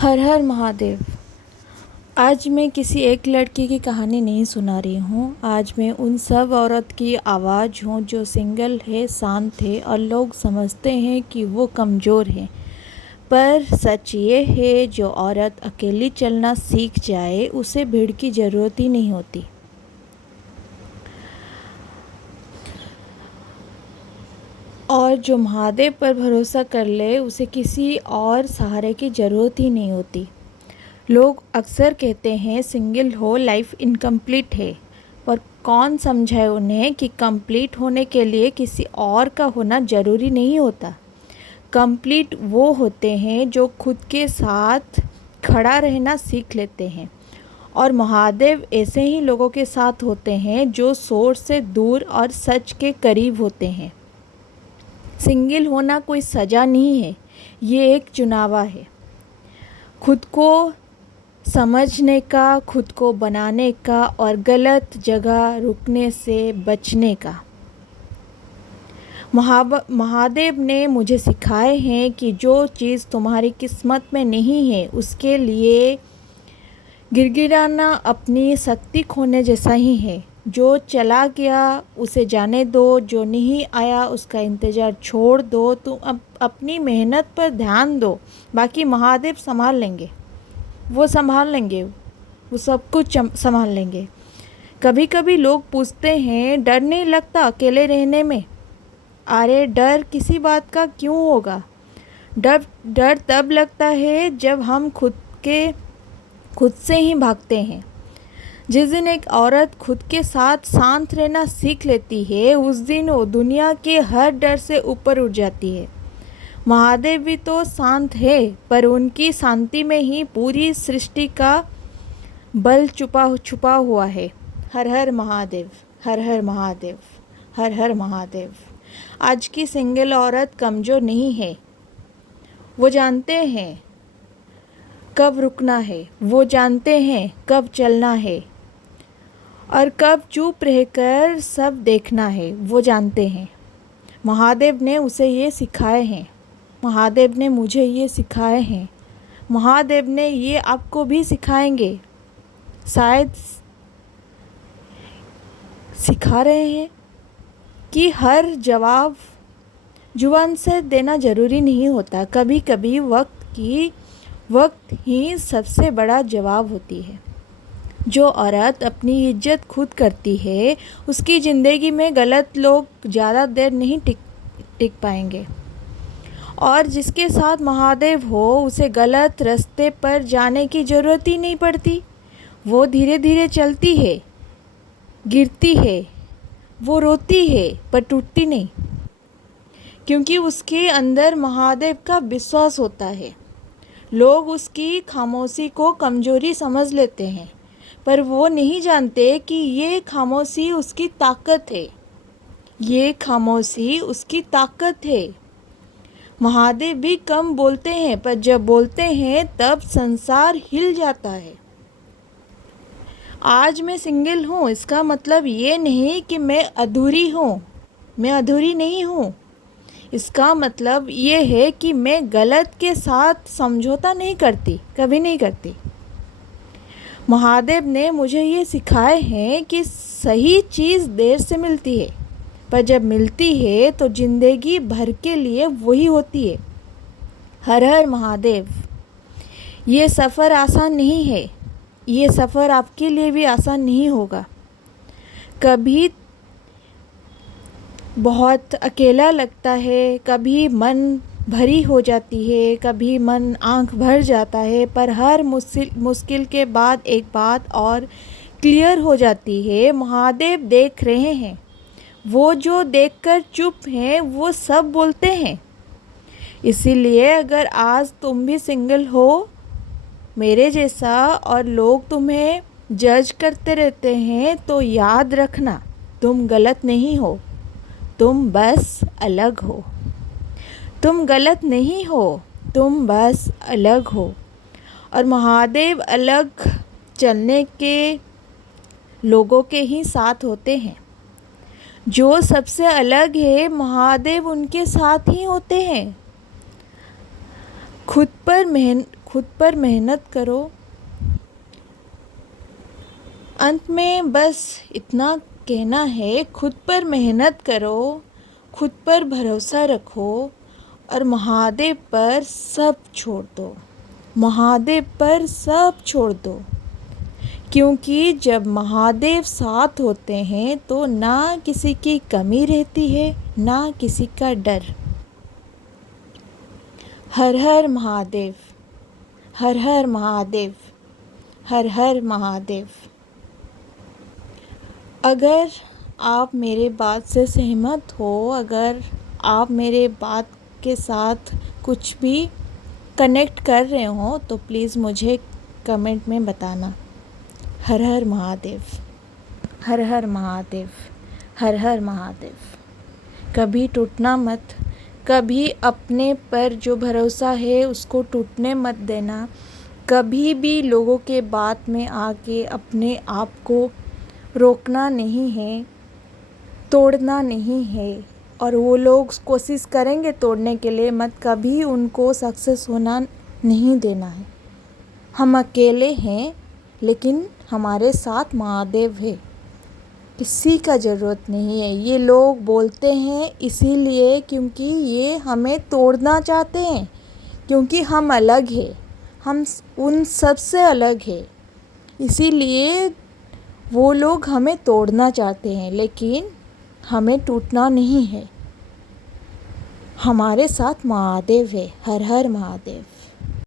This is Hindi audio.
हर हर महादेव। आज मैं किसी एक लड़की की कहानी नहीं सुना रही हूँ। आज मैं उन सब औरत की आवाज़ हूँ जो सिंगल है, शांत है और लोग समझते हैं कि वो कमज़ोर है। पर सच ये है, जो औरत अकेली चलना सीख जाए उसे भीड़ की ज़रूरत ही नहीं होती। और जो महादेव पर भरोसा कर ले उसे किसी और सहारे की ज़रूरत ही नहीं होती। लोग अक्सर कहते हैं सिंगल हो लाइफ इनकम्प्लीट है, पर कौन समझाए उन्हें कि कंप्लीट होने के लिए किसी और का होना ज़रूरी नहीं होता। कंप्लीट वो होते हैं जो खुद के साथ खड़ा रहना सीख लेते हैं, और महादेव ऐसे ही लोगों के साथ होते हैं जो सोच से दूर और सच के करीब होते हैं। सिंगल होना कोई सज़ा नहीं है, ये एक चुनावा है। खुद को समझने का, खुद को बनाने का और गलत जगह रुकने से बचने का। महादेव ने मुझे सिखाए हैं कि जो चीज़ तुम्हारी किस्मत में नहीं है उसके लिए गिड़गिड़ाना अपनी शक्ति खोने जैसा ही है। जो चला गया उसे जाने दो, जो नहीं आया उसका इंतज़ार छोड़ दो। तुम अपनी मेहनत पर ध्यान दो, बाकी महादेव संभाल लेंगे। वो संभाल लेंगे, वो सब कुछ संभाल लेंगे। कभी कभी लोग पूछते हैं डर नहीं लगता अकेले रहने में। अरे डर किसी बात का क्यों होगा। डर तब लगता है जब हम खुद से ही भागते हैं। जिस दिन एक औरत खुद के साथ शांत रहना सीख लेती है उस दिन वो दुनिया के हर डर से ऊपर उठ जाती है। महादेव भी तो शांत है, पर उनकी शांति में ही पूरी सृष्टि का बल छुपा हुआ है। हर हर महादेव, हर हर महादेव, हर हर महादेव। आज की सिंगल औरत कमज़ोर नहीं है। वो जानते हैं कब रुकना है, वो जानते हैं कब चलना है और कब चुप रहकर सब देखना है। वो जानते हैं। महादेव ने उसे ये सिखाए हैं। महादेव ने मुझे ये सिखाए हैं। महादेव ने ये आपको भी सिखाएंगे। शायद सिखा रहे हैं कि हर जवाब जुबान से देना ज़रूरी नहीं होता। कभी कभी वक्त ही सबसे बड़ा जवाब होती है। जो औरत अपनी इज्जत खुद करती है उसकी ज़िंदगी में गलत लोग ज़्यादा देर नहीं टिक पाएंगे। और जिसके साथ महादेव हो उसे गलत रास्ते पर जाने की ज़रूरत ही नहीं पड़ती। वो धीरे धीरे चलती है, गिरती है, वो रोती है पर टूटती नहीं, क्योंकि उसके अंदर महादेव का विश्वास होता है। लोग उसकी खामोशी को कमज़ोरी समझ लेते हैं, पर वो नहीं जानते कि ये खामोशी उसकी ताकत है। ये खामोशी उसकी ताकत है। महादेव भी कम बोलते हैं, पर जब बोलते हैं तब संसार हिल जाता है। आज मैं सिंगल हूँ इसका मतलब ये नहीं कि मैं अधूरी हूँ, मैं अधूरी नहीं हूँ। इसका मतलब ये है कि मैं गलत के साथ समझौता नहीं करती, कभी नहीं करती। महादेव ने मुझे ये सिखाए हैं कि सही चीज़ देर से मिलती है, पर जब मिलती है तो ज़िंदगी भर के लिए वही होती है। हर हर महादेव। ये सफ़र आसान नहीं है। ये सफ़र आपके लिए भी आसान नहीं होगा। कभी बहुत अकेला लगता है, कभी मन भरी हो जाती है, कभी मन आंख भर जाता है, पर हर मुश्किल के बाद एक बात और क्लियर हो जाती है। महादेव देख रहे हैं। वो जो देखकर चुप हैं वो सब बोलते हैं। इसीलिए अगर आज तुम भी सिंगल हो मेरे जैसा और लोग तुम्हें जज करते रहते हैं तो याद रखना, तुम गलत नहीं हो, तुम बस अलग हो। तुम गलत नहीं हो, तुम बस अलग हो। और महादेव अलग चलने के लोगों के ही साथ होते हैं। जो सबसे अलग है खुद खुद पर मेहनत करो। अंत में बस इतना कहना है, खुद पर मेहनत करो, खुद पर भरोसा रखो और महादेव पर सब छोड़ दो। महादेव पर सब छोड़ दो, क्योंकि जब महादेव साथ होते हैं तो ना किसी की कमी रहती है, ना किसी का डर। हर हर महादेव, हर हर महादेव, हर हर महादेव। अगर आप मेरे बात से सहमत हो, अगर आप मेरे बात के साथ कुछ भी कनेक्ट कर रहे हो तो प्लीज़ मुझे कमेंट में बताना। हर हर महादेव, हर हर महादेव, हर हर महादेव। कभी टूटना मत, कभी अपने पर जो भरोसा है उसको टूटने मत देना। कभी भी लोगों के बात में आके अपने आप को रोकना नहीं है, तोड़ना नहीं है। और वो लोग कोशिश करेंगे तोड़ने के लिए, मत कभी उनको सक्सेस होना नहीं देना है। हम अकेले हैं लेकिन हमारे साथ महादेव है, किसी का ज़रूरत नहीं है। ये लोग बोलते हैं इसीलिए क्योंकि ये हमें तोड़ना चाहते हैं, क्योंकि हम अलग हैं, हम उन सब से अलग हैं। इसीलिए वो लोग हमें तोड़ना चाहते हैं, लेकिन हमें टूटना नहीं है। हमारे साथ महादेव है। हर हर महादेव।